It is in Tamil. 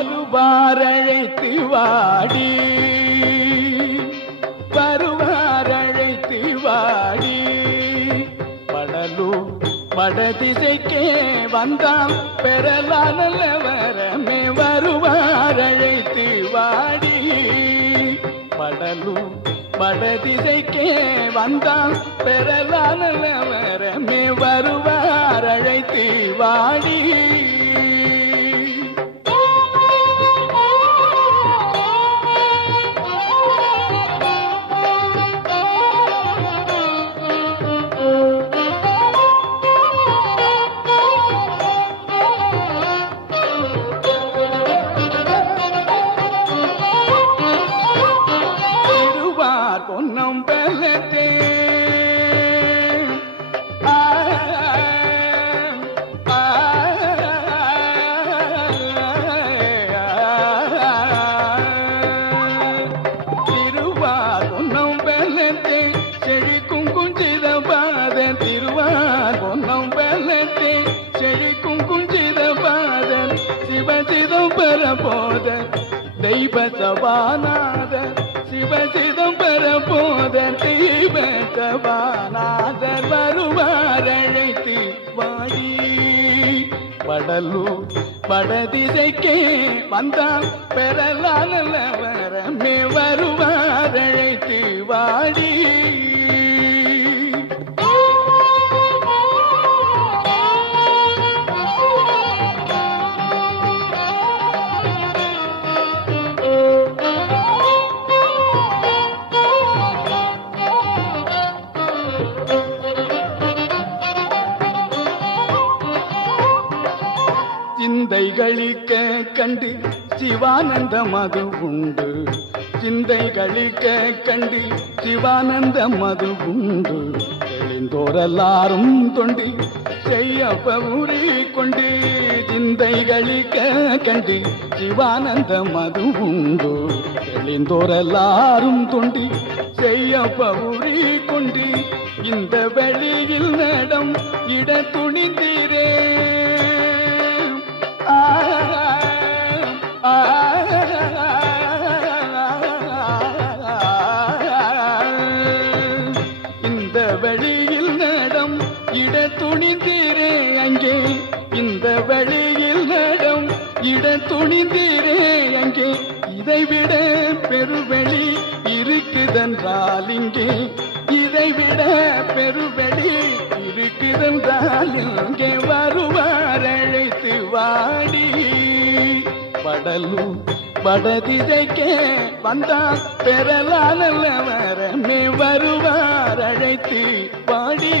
வருவார் வாடி வருவார் வாடி படலூர் படதிசைக்கே வந்தால் பெறலான வரமே வருவாரழைத்து வாடி படலூர் படதிசைக்கே வந்தால் பெறலான வரமே வருவாரழைத்து வாடி பெலத்தே செழிக்கும் குஞ்சித பாத திருவார் பொன்னம் பெலத்தே. செழிக்கும் குஞ்சித பாத சிவசிதம்பர போத தெய்வ சபாநாத சிவசிதம்பர போத தெய்வ சபாநாதர் வருவார் வாடி. படலூர் படதிசைக்கே வந்தால் பெறலான வரமே வருவாரழைத்து அழைத்து சிந்தைகளிக்க கண்டு சிவானந்த மது உண்டு. சிந்தைகளிக்க கண்டு சிவானந்த மது உண்டு. தெளிந்தோரெல்லாரும் தொண்டி செய்யப்ப உரி கொண்டு சிந்தைகளிக்க கண்டு சிவானந்த மது உண்டு. தெளிந்தோரெல்லாரும் தொண்டி செய்யப்ப உரி கொண்டு இந்த வெளியில் நடம் இட துணிந்தீரே. வழியில் நடம் இட துணிந்தீரே அங்கே. இந்த வழியில் நடம் இட துணிந்தீரே அங்கே. இதைவிட பெருவெளி இருக்குதென்றால் இங்கே. இதைவிட பெருவெளி இருக்குதென்றால் இங்கே வருவார் அழைத்து வாடி. படலும் வடதிசைக்கே வந்தால் பெறலான வரமே வருவார் வைத்து பாடி